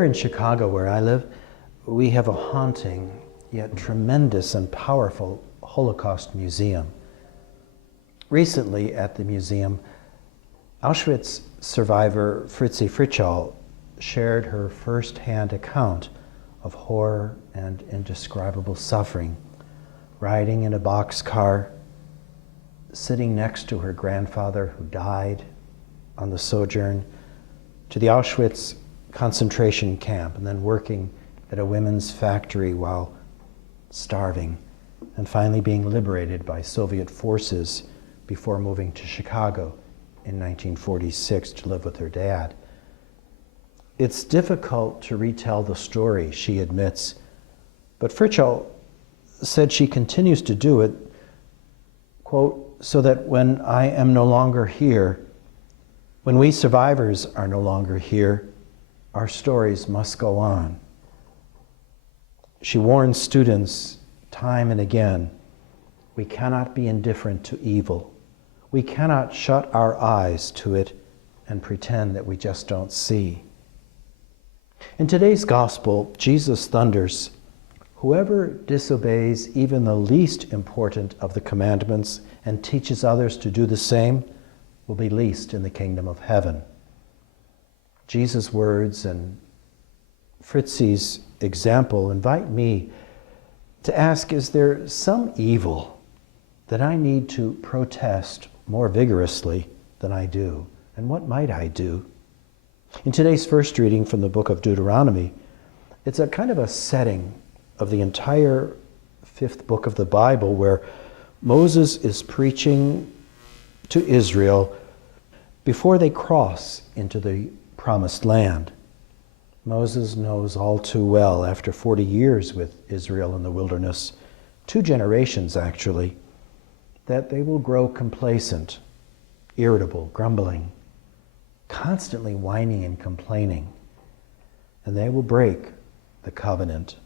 Here in Chicago, where I live, we have a haunting, yet tremendous and powerful Holocaust museum. Recently at the museum, Auschwitz survivor Fritzi Fritschall shared her first-hand account of horror and indescribable suffering, riding in a boxcar, sitting next to her grandfather who died on the sojourn, to the Auschwitz concentration camp, and then working at a women's factory while starving, and finally being liberated by Soviet forces before moving to Chicago in 1946 to live with her dad. It's difficult to retell the story, she admits, but Fritschall said she continues to do it, quote, so that when I am no longer here, when we survivors are no longer here, our stories must go on. She warns students time and again, we cannot be indifferent to evil. We cannot shut our eyes to it and pretend that we just don't see. In today's gospel, Jesus thunders, whoever disobeys even the least important of the commandments and teaches others to do the same will be least in the kingdom of heaven. Jesus' words and Fritzi's example invite me to ask, is there some evil that I need to protest more vigorously than I do? And what might I do? In today's first reading from the book of Deuteronomy, it's a kind of a setting of the entire fifth book of the Bible where Moses is preaching to Israel before they cross into the promised land. Moses knows all too well, after 40 years with Israel in the wilderness, 2 generations actually, that they will grow complacent, irritable, grumbling, constantly whining and complaining, and they will break the covenant.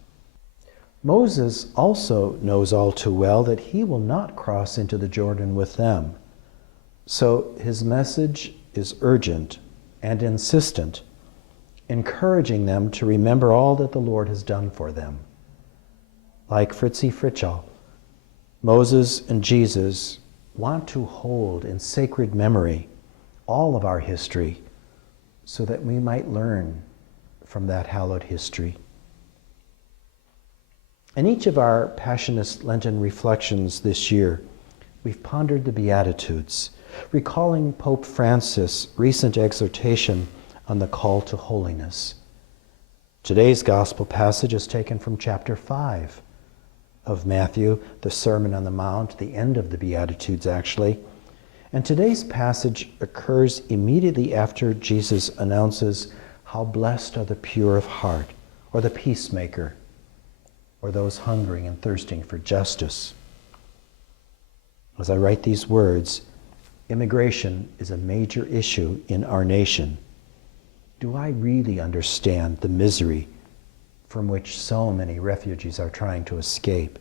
Moses also knows all too well that he will not cross into the Jordan with them. So his message is urgent and insistent, encouraging them to remember all that the Lord has done for them. Like Fritzi Fritschall, Moses and Jesus want to hold in sacred memory all of our history so that we might learn from that hallowed history. In each of our Passionist Lenten reflections this year, we've pondered the Beatitudes, recalling Pope Francis' recent exhortation on the call to holiness. Today's gospel passage is taken from chapter 5 of Matthew, the Sermon on the Mount, the end of the Beatitudes actually. And today's passage occurs immediately after Jesus announces how blessed are the pure of heart, or the peacemaker, or those hungering and thirsting for justice. As I write these words, immigration is a major issue in our nation. Do I really understand the misery from which so many refugees are trying to escape?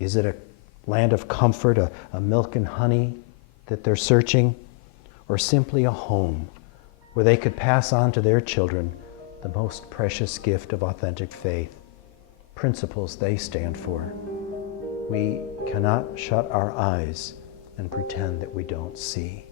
Is it a land of comfort, a milk and honey that they're searching, or simply a home where they could pass on to their children the most precious gift of authentic faith, principles they stand for? We cannot shut our eyes and pretend that we don't see.